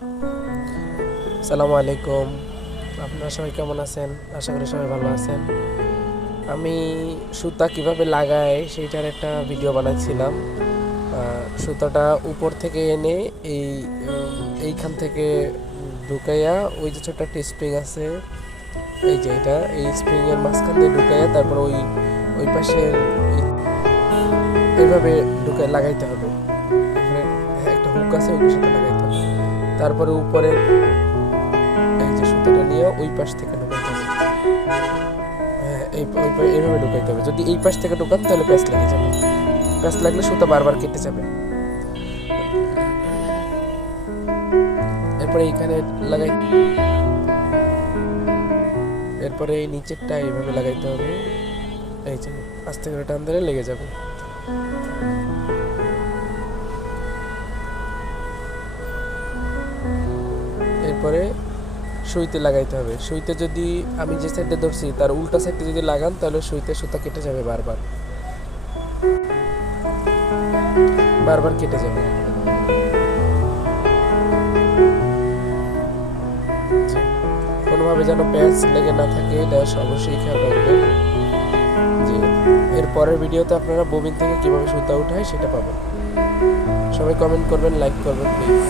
আসসালামু আলাইকুম। আপনারা সবাই কেমন আছেন? আশা করি সবাই ভালো আছেন। আমি সুতা কিভাবে লাগাই সেইটার একটা ভিডিও বানাচ্ছিলাম। সুতাটা উপর থেকে এনে এই এইখান থেকে ঢুকাইয়া ওই যে ছোট্ট একটা স্প্রিং আছে, এই যে এটা এই স্প্রিংয়ের মাঝখান দিয়ে ঢুকাইয়া তারপর ওই ওই পাশের এইভাবে ঢুকাই লাগাইতে হবে। এখানে একটা হুক আছে, ওইটার সাথে লাগাইতে হবে। তারপরে উপরে এই যে সুতাটা নিয়ে ওই পাশ থেকে ঢুকাইতে হবে। হ্যাঁ, এইভাবে ঢুকাইতে হবে। যদি এই পাশ থেকে ঢুকান তাহলে প্যাঁচ লেগে যাবে। প্যাঁচ লাগলে সুতা বারবার কেটে যাবে। এরপরে এইখানে লাগাই, এরপরে এই নিচেরটা এইভাবে লাগাইতে হবে। এই যে আস্তে করে টান দিলে লেগে যাবে। এরপরে সুইতে লাগাইতে হবে। সুইতে যদি আমি যে সাইডে ধরছি তার উল্টা সাইডে যদি লাগান তাহলে সুইতে সুতা কেটে যাবে, বারবার বারবার কেটে যাবে। কোনোভাবে যেন প্যাঁচ লেগে না থাকে, এটা অবশ্যই খেয়াল রাখবেন। যে এর পরের ভিডিওতে আপনারা ববিন থেকে কিভাবে সুতা উঠায় সেটা পাবেন। সবাই কমেন্ট করবেন, লাইক করবেন প্লিজ।